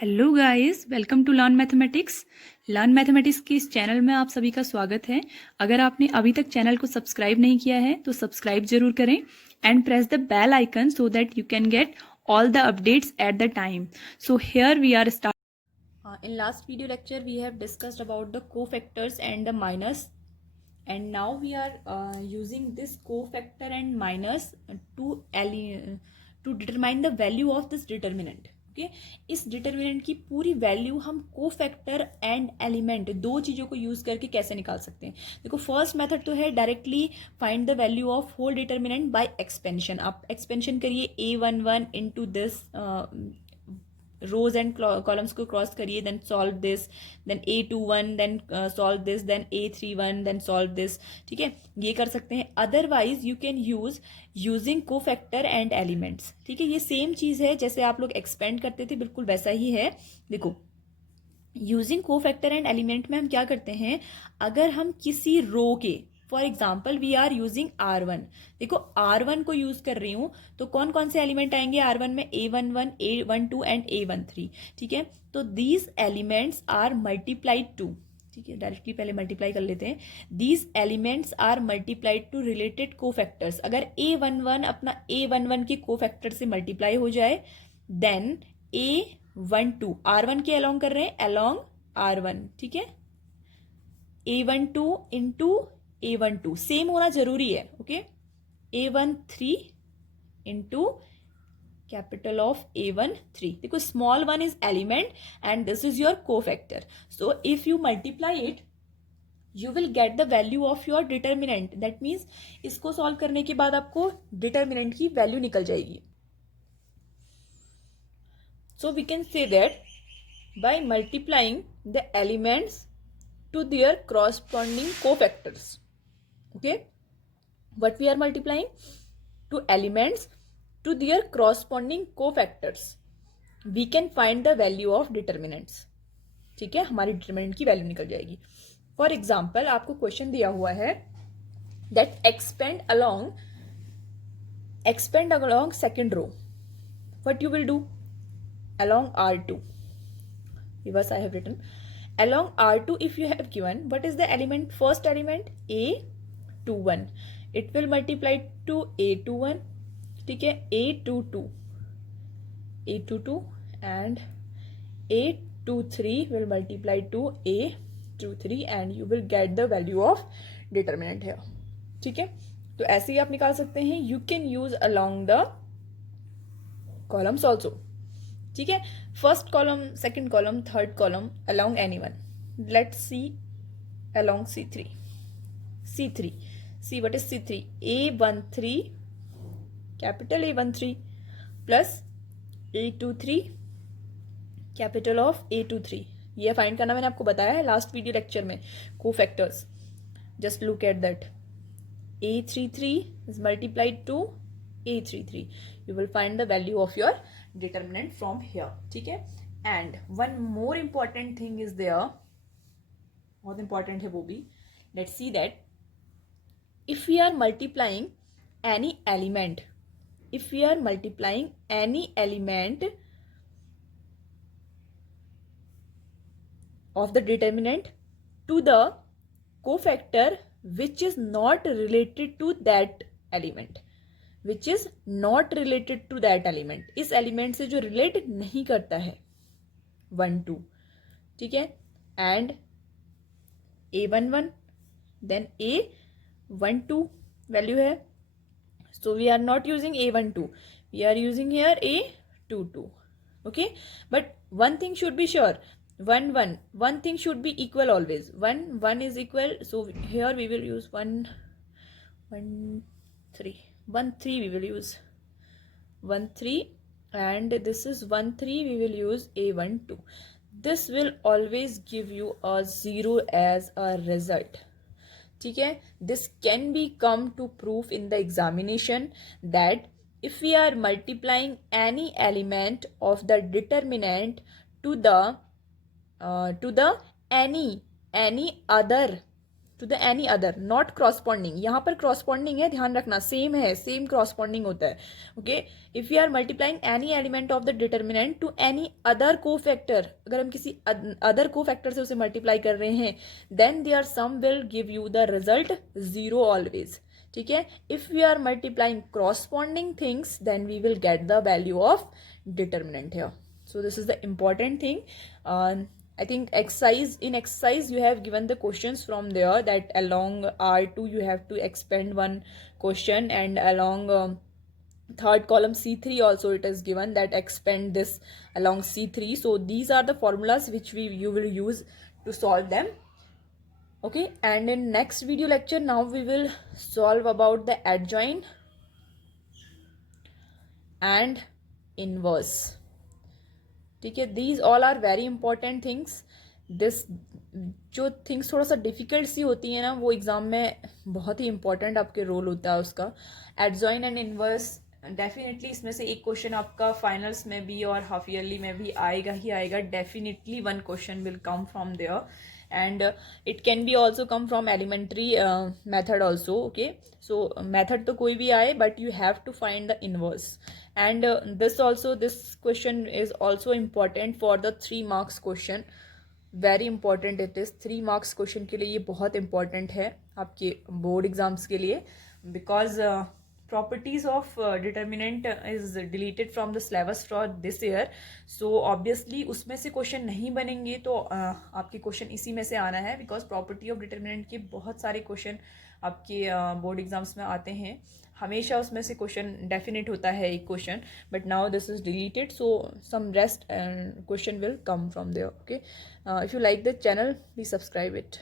Hello guys, welcome to learn mathematics के इस channel में आप सभी का स्वागत है। अगर आपने अभी तक चैनल को सब्सक्राइब नहीं किया है तो सब्सक्राइब जरूर करें and press the bell icon so that you can get all the updates at the time. So here we are starting. In last video lecture we have discussed about the cofactors and the minus, and now we are using this cofactor and minus to determine the value of this determinant. Okay, इस determinant की पूरी value हम cofactor and element दो चीज़ों को use करके कैसे निकाल सकते हैं। देखो, फर्स्ट मेथड तो है directly find the value of whole determinant by expansion. आप एक्सपेंशन करिए a11 into this rows and columns को क्रॉस करिए, then solve this, then a21, then solve this, then a31, then solve this. ठीक है, ये कर सकते हैं। Otherwise you can use using cofactor and elements. ठीक है, ये सेम चीज है जैसे आप लोग एक्सपेंड करते थे, बिल्कुल वैसा ही है। देखो, यूजिंग कोफैक्टर एंड एलिमेंट में हम क्या करते हैं, अगर हम किसी रो के, for example we are using R1, देखो R1 को यूज कर रही हूं तो कौन कौन से एलिमेंट आएंगे R1 में, a11, a12 एंड a13। ठीक है, तो these elements are multiplied to, ठीक है, डायरेक्टली पहले मल्टीप्लाई कर लेते हैं। These elements are multiplied to related cofactors. अगर a11 अपना a11 के कोफैक्टर से मल्टीप्लाई हो जाए, देन a12 R1 के अलोंग कर रहे हैं, अलोंग R1। ठीक है, a12 इंटू a12 सेम होना जरूरी है। Okay, a13 into capital of a13। देखो, small one is element and this is your cofactor, so if you multiply it you will get the value of your determinant. That means इसको solve करने के बाद आपको determinant की value निकल जाएगी। So we can say that by multiplying the elements to their corresponding cofactors. Okay, what we are multiplying? To elements to their corresponding cofactors we can find the value of determinants। ठीक है, हमारी determinant की value निकल जाएगी। For example, आपको question दिया हुआ है that expand along second row, what you will do? Along R2, reverse I have written along R2, if you have given what is the element, first element a21, it will multiply to a21। ठीक है, a22 and a23 will multiply to a23 and you will get the value of determinant here। ठीक है, तो ऐसे ही आप निकाल सकते हैं। you can use along the columns also। ठीक है, first column, second column, third column, along anyone। let's see along C3, see what is C3, a13 capital A13 plus a23 capital of a23। ये find करना मैंने आपको बताया है last video lecture में, cofactors. Just look at that, a33 is multiplied to a33, you will find the value of your determinant from here। ठीक है, and one more important thing is there, बहुत important है वो भी। let's see that if we are multiplying any element, if we are multiplying any element of the determinant to the cofactor which is not related to that element, which is not related to that element, इस element से जो relate नहीं करता है, 1 2। ठीक है, and a11 then a12 value है, so we are not using a12, we are using here a22। Okay, but one thing should be sure, one thing should be equal always, 1 is equal, so here we will use 1 3 1 3, we will use 1 3 and this is 1 3, we will use a12। this will always give you a 0 as a result। ठीक है, this can be come to proof in the examination that if we are multiplying any element of the determinant to the any other to the any other, not corresponding. यहाँ पर corresponding है, ध्यान रखना, same है, same corresponding होता है। Okay, if you are multiplying any element of the determinant to any other cofactor, अगर हम किसी अदर को फैक्टर से उसे मल्टीप्लाई कर रहे हैं, then their sum will give you the result 0 always. ठीक है, if we are multiplying corresponding things then we will get the value of determinant here. So this is the important thing. I think in exercise you have given the questions from there, that along R2 you have to expand one question, and along third column C3 also it is given that expand this along C3. So these are the formulas which you will use to solve them. Okay, and in next video lecture now we will solve about the adjoint and inverse. ठीक है, these all are very important things. This जो things थोड़ा सा difficult सी होती है ना, वो exam में बहुत ही इंपॉर्टेंट आपके रोल होता है उसका। एडजॉइन एंड इनवर्स डेफिनेटली इसमें से एक क्वेश्चन आपका फाइनल्स में भी और हाफ ईयरली में भी आएगा ही आएगा। Definitely one question will come from there, and it can be also come from elementary method also. Okay, so method तो कोई भी आए, but you have to find the inverse, and this question is also important for the 3 marks question. Very important it is, 3 marks question के लिए ये बहुत important है आपके बोर्ड एग्जाम्स के लिए, because properties of determinant is deleted from the syllabus for this year. So obviously उसमें से क्वेश्चन नहीं बनेंगे, तो आपके क्वेश्चन इसी में से आना है, बिकॉज प्रॉपर्टी ऑफ डिटर्मिनेंट के बहुत सारे क्वेश्चन आपके बोर्ड एग्जाम्स में आते हैं। हमेशा उसमें से क्वेश्चन डेफिनेट होता है एक question, but now this is deleted, so some rest question will come from there. Okay, if you like the channel please subscribe it.